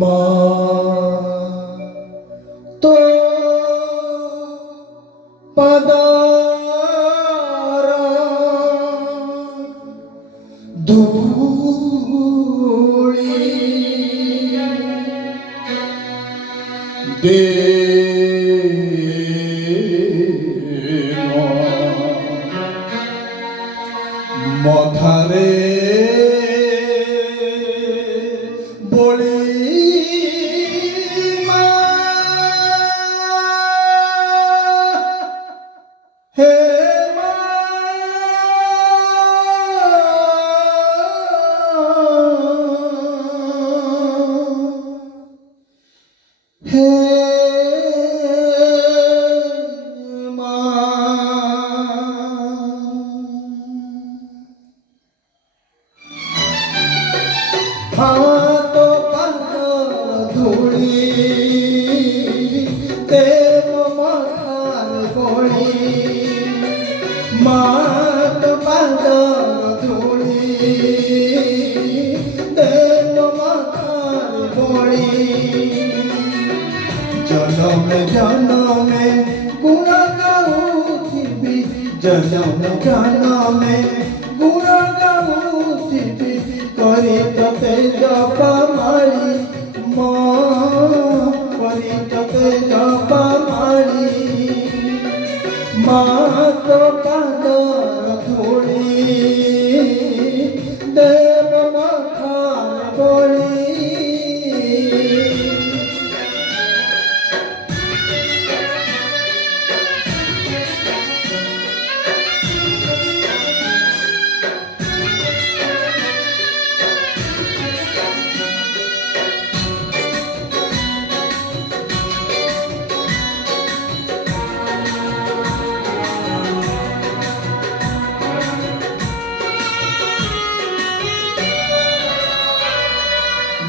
মা তো পাদারা ধূলি দে মথারে বলি হে মা হে মা হাত পাথর ধুলি দেব মাথার বড়ি মাত পাথর ধুলি দেব মাথার বড়ি জনমে জনমে গুণ গাউথিবি জনমে জনমে গুণ গাউথিবি করি তোতে জপা মারি মা করি তোতে জপা মারি মা তো পাদর ধুলি দেব মাথার বড়ি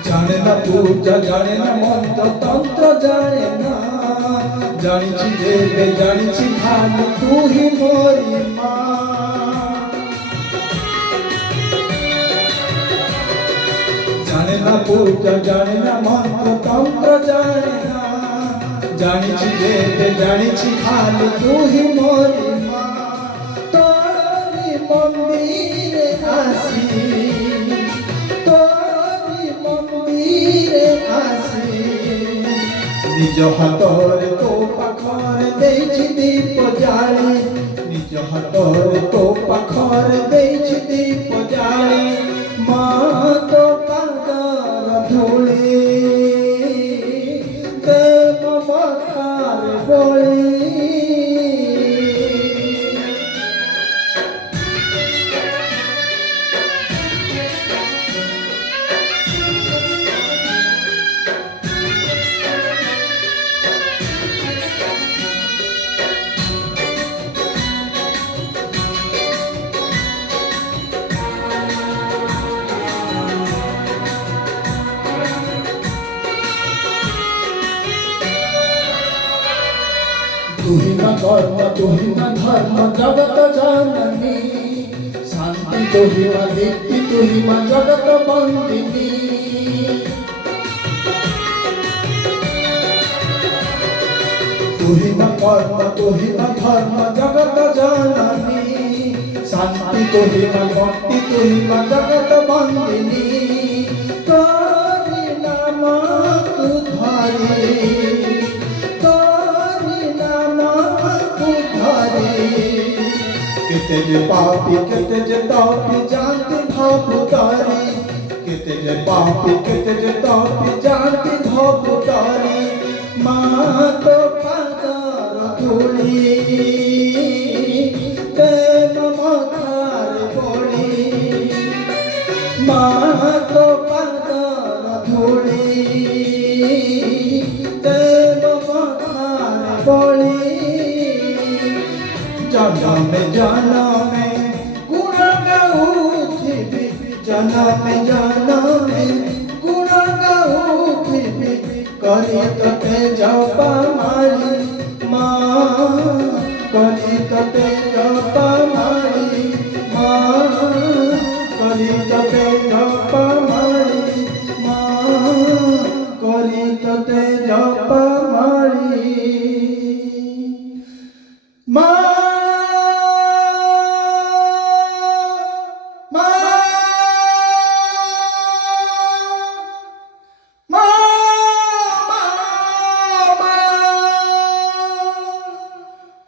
জানে না পূজা জানে না মন্ত্র তন্ত্র জানে না জানিছি দেবে জানিছি ভাগ তুই মোরি মা জানে না পূজা জানে না মন্ত্র তন্ত্র জানে না জানিছি দেবে জানিছি ভাগ তুই মোরি মা তোরি মন্দিরে আসি নিজ হাতরে তো পাখরে ଦେଇଛି দীপ জাଳି নিজ হাতরে তো পাখরে ଦେଇଛି দীপ জাଳି মা তো পাদর ধূলি দেব মাথার বড়ি तुहि न कर्म तुहि न धर्म जगत जननी शांति तुहि न दीप्ति तुहि न जगत बंदिनी तुहि न कर्म तुहि न धर्म जगत जननी शांति तुहि न भक्ति तुहि न जगत बंदिनी तोरि नाम उद्धारी केते जे पापी केते जे तापी जानती भावुतारी केते जे पापी केते जे तापी जानती भावुतारी माँ तो पादर धूली देव माथार बड़ी माँ तो पादर धूली देव माथार बड़ी जनमे जनमे गुण गाउथिबि जनमे जनमे गुण गाउथिबि करी तोते जपा मारी माँ करी तोते जपा मारी माँ करी तोते जपा मारी माँ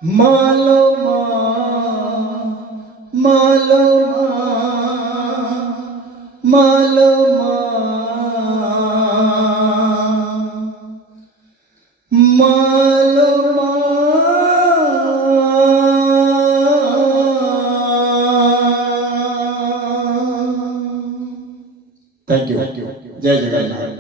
মালো মালো মালো মালো থ্যাংক ইউ জয় জগন্নাথ।